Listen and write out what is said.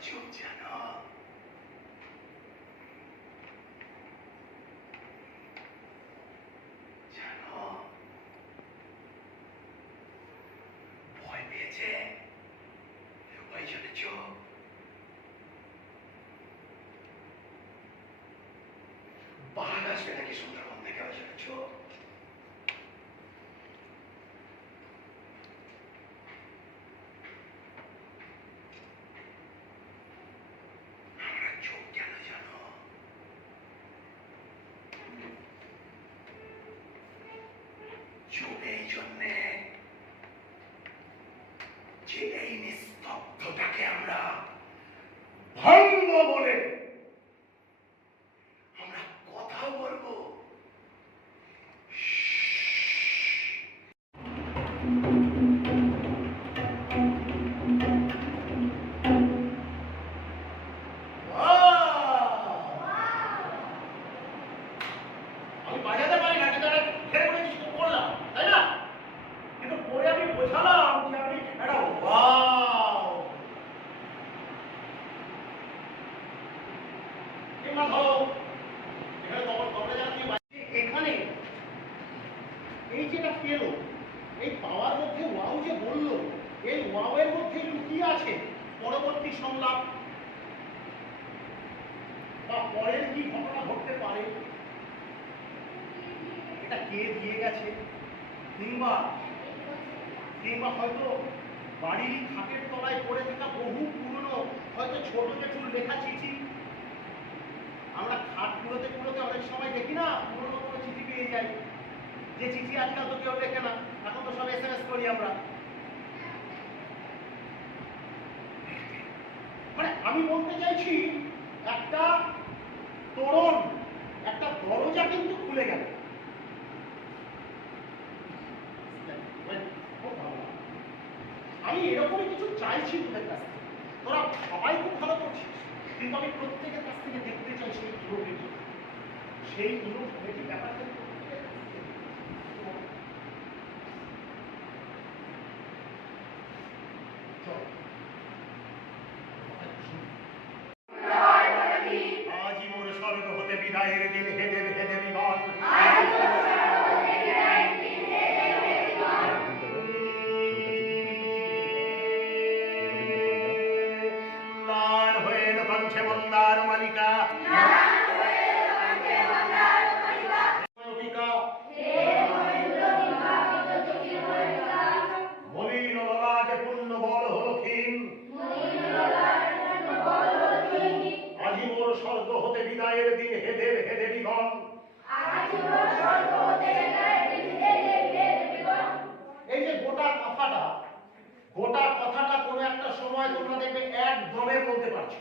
지금은미안하자넌뭐해미혜재뭐해저랬죠빠 জন্যে যে এই নিস্তব্ধতাকে আমরা। ভঙ্গ বলে। আমরা কথা বলব। আমি বাজাতে পারি না কিন্তু একটা ফের করে কিছু করলাম তাই না কিন্তু পরে আমি বোঝালাম যে আমি একটা ওয়াও এই মা ধরো এখানে খবর খবরে জানাচ্ছি এখানে এই যেটা পেল এই পাওয়ার মধ্যে ওয়াও যে বলল এই ওয়াও এর মধ্যে লুকিয়ে আছে সংলাপ বা পরের কি ঘটনা ঘটতে পারে? এটা কে দিয়ে গেছে? কিংবা কিংবা হয়তো বাড়ির খাটের তলায় পড়ে থাকা বহু পুরনো, হয়তো ছোট চুল লেখা চিঠি। আমরা খাট কুড়োতে কুড়োতে অনেক সময় দেখি না, পুরনো কোনো চিঠি পেয়ে যাই। যে চিঠি আজকাল তো কেউ লেখে না, এখন তো সব এস এস করি আমরা। আমি বলতে চাইছি, একটা তোরণ, একটা দরজা কিন্তু খুলে গেল। আমি এরকমই কিছু চাইছি তোদের কাছ থেকে। তোরা সবাই খুব ভালো করছিস, কিন্তু আমি প্রত্যেকের কাছ থেকে দেখতে চাই সেই ইনোভেটিভ সেই ইনোভেটিভ ব্যাপারটা প্রত্যেকের স্বর্গ দিন হেদে হেদে বিগত লাল হয়ে কাঞ্চে মন্দার মালিকা মলিন ললাটে পূর্ণ বল হলো ক্ষীণ। বিগণ এই যে গোটা কথাটা গোটা কথাটা কোনো একটা সময় তোমরা দেখবে একদমে বলতে পারছ